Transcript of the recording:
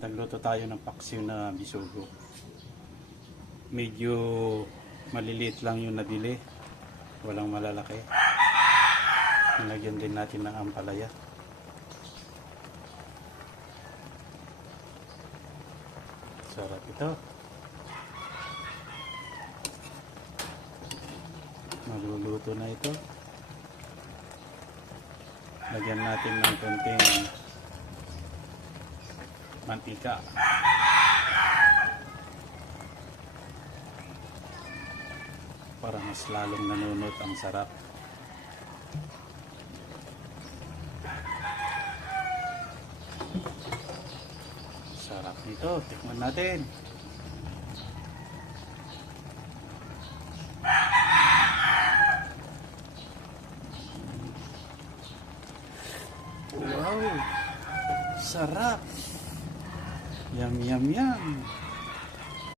Nagluto tayo ng paksiw na bisugo. Medyo maliliit lang yung nabili. Walang malalaki. Nilagyan din natin ng ampalaya. Sarap ito. Magluluto na ito. Lagyan natin ng konting mantika. Para mas lalong nanunot ang sarap. Sarap nito. Tikman natin. Wow! Sarap! Yum, yum, yum!